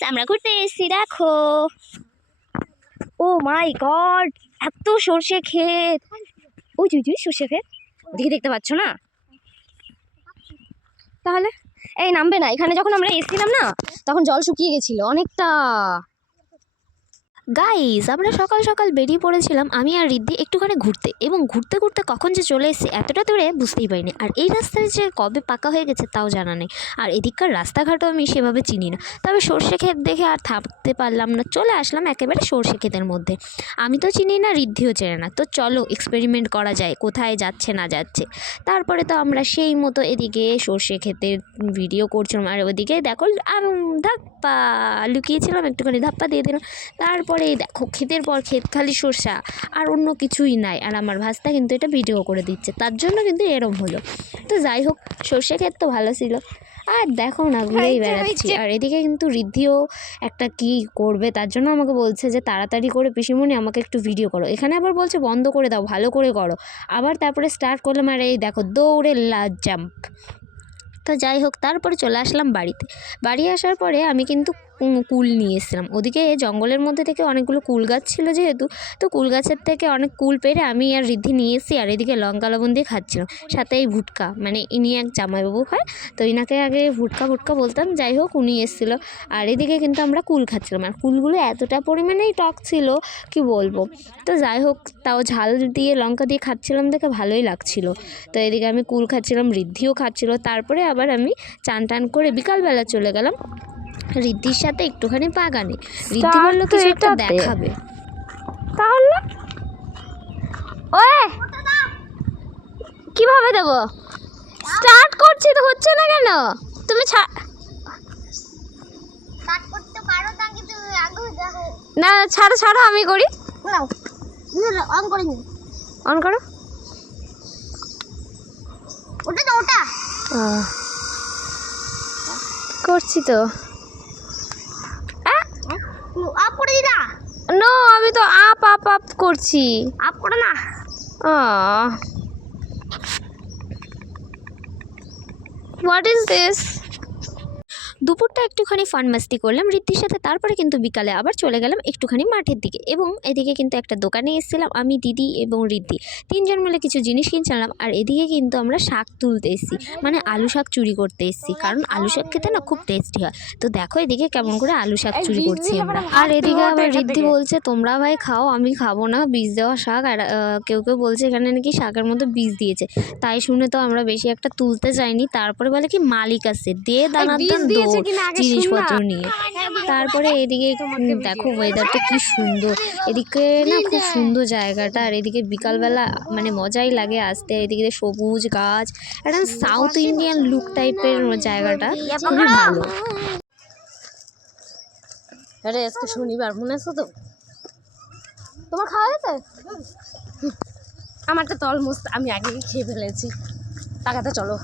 Guys, আমরা ঘুরতে এসেছি, দেখো। ও মাই গড এত সর্ষে ক্ষেত। ওই জুই জুই সর্ষে ক্ষেত। ওদিকে দেখতে পাচ্ছ না? তাহলে, এই নামবে না। এখানে যখন আমরা এসেছিলাম না, তখন জল শুকিয়ে গেছিল অনেকটা। গাইজ আমরা সকাল সকাল বেরিয়ে পড়েছিলাম আমি আর রিদ্ধি একটুখানি ঘুরতে এবং ঘুরতে ঘুরতে কখন যে চলে এসেছি এতটা দূরে বুঝতেই পারিনি। আর এই রাস্তায় যে কবে পাকা হয়ে গেছে তাও জানা নেই। আর এদিককার রাস্তাঘাটও আমি সেভাবে চিনি না। তবে সর্ষে ক্ষেত দেখে আর থাকতে পারলাম না, চলে আসলাম একেবারে সর্ষে ক্ষেতের মধ্যে। আমি তো চিনি না রিদ্ধিও চেনে না। তো চলো এক্সপেরিমেন্ট করা যায়, কোথায় যাচ্ছে, না যাচ্ছে। তারপরে তো আমরা সেই মতো এদিকে সর্ষে ক্ষেতের ভিডিও করছিলাম। আর ওদিকে দেখো ধাপ্পা, লুকিয়েছিলাম, একটুখানি ধাপ্পা দিয়ে দিলাম। তারপরে এই দেখো ক্ষেতের পর ক্ষেত খালি সর্ষা আর অন্য কিছুই নাই। আর আমার ভাস্তা কিন্তু এটা ভিডিও করে দিচ্ছে। তার জন্য কিন্তু এরম হলো। তো যাই হোক সর্ষে ক্ষেত তো ভালো ছিল। আর দেখো না ঘুরেই বেড়াচ্ছি। আর এদিকে কিন্তু ঋদ্ধিও একটা কি করবে তার জন্য আমাকে বলছে যে তাড়াতাড়ি করে পিসিমণি আমাকে একটু ভিডিও করো। এখানে আবার বলছে বন্ধ করে দাও ভালো করে করো। আবার তারপরে স্টার্ট করলাম আর এই দেখো দৌড়ে লাজ জাম্প। তো যাই হোক তারপরে চলে আসলাম বাড়িতে। বাড়ি আসার পরে আমি কিন্তু কুল নিয়ে এসেছিলাম। ওদিকে জঙ্গলের মধ্যে থেকে অনেকগুলো কুল গাছ ছিল যেহেতু, তো কুল গাছের থেকে অনেক কুল পেরে আমি আর রিদ্ধি নিয়ে এসেছি আর এদিকে লঙ্কা লবণ দিয়ে খাচ্ছিলাম। সাথে এই ভুটকা মানে ইনি এক জামাইবাবু হয়, তো ইনাকে আগে ভুটকা ভুটকা বলতাম, যাই হোক উনি এসেছিল। আর এদিকে কিন্তু আমরা কুল খাচ্ছিলাম। আর কুলগুলো এতটা পরিমাণেই টক ছিল, কি বলব? তো যাই হোক, তাও ঝাল দিয়ে লঙ্কা দিয়ে খাচ্ছিলাম দেখে ভালোই লাগছিল। তো এদিকে আমি কুল খাচ্ছিলাম রিদ্ধিও খাচ্ছিল। তারপরে আবার আমি চান টান করে বিকালবেলা চলে গেলাম। ঋদ্ধির সাথে একটুখানি বাগানে। ঋদ্ধি Start বলল কিছু একটা দেখাবে। তাহলে? ওয়ে! কীভাবে দেব? স্টার্ট করছি তো হচ্ছে না কেন? তুমি না ছাড়ো ছাড়ো আমি করি। অন করে অন করো? ওটা তো ওটা। করছি তো আপ করে দিদা নো আমি তো আপ আপ আপ করছি। আপ করে না। হোয়াট ইজ দিস দুপুরটা একটুখানি ফান মাস্তি করলাম ঋদ্ধির সাথে তারপরে কিন্তু বিকালে আবার চলে গেলাম একটুখানি মাঠের দিকে এবং এদিকে কিন্তু একটা দোকানে এসেছিলাম আমি দিদি এবং ঋদ্ধি তিনজন মিলে কিছু জিনিস কিনছিলাম আর এদিকে কিন্তু আমরা শাক তুলতে এসেছি মানে আলু শাক চুরি করতে এসেছি কারণ আলু শাক খেতে না খুব টেস্টি হয়। তো দেখো এদিকে কেমন করে আলু শাক চুরি করছি আমরা। আর এদিকে আবার ঋদ্ধি বলছে তোমরা ভাই খাও আমি খাব না বীজ দেওয়া শাক। আর কেউ কেউ বলছে এখানে নাকি শাকের মধ্যে বীজ দিয়েছে। তাই শুনে তো আমরা বেশি একটা তুলতে চাইনি তারপরে বলে কি মালিক আছে দে দান জিনিসপত্র নিয়ে। তারপরে এদিকে দেখো ওয়েদারটা কি সুন্দর। এদিকে না খুব সুন্দর জায়গাটা। আর এদিকে বিকালবেলা মানে মজাই লাগে আসতে। এদিকে সবুজ গাছ একটা সাউথ ইন্ডিয়ান লুক টাইপের জায়গাটা খুবই ভালো। আরে আজকে শনিবার মনে আছে তো? তোমার খাওয়া হয়েছে? আমারটা তো অলমোস্ট আমি আগেই খেয়ে ফেলেছি। টাকাতে চলো।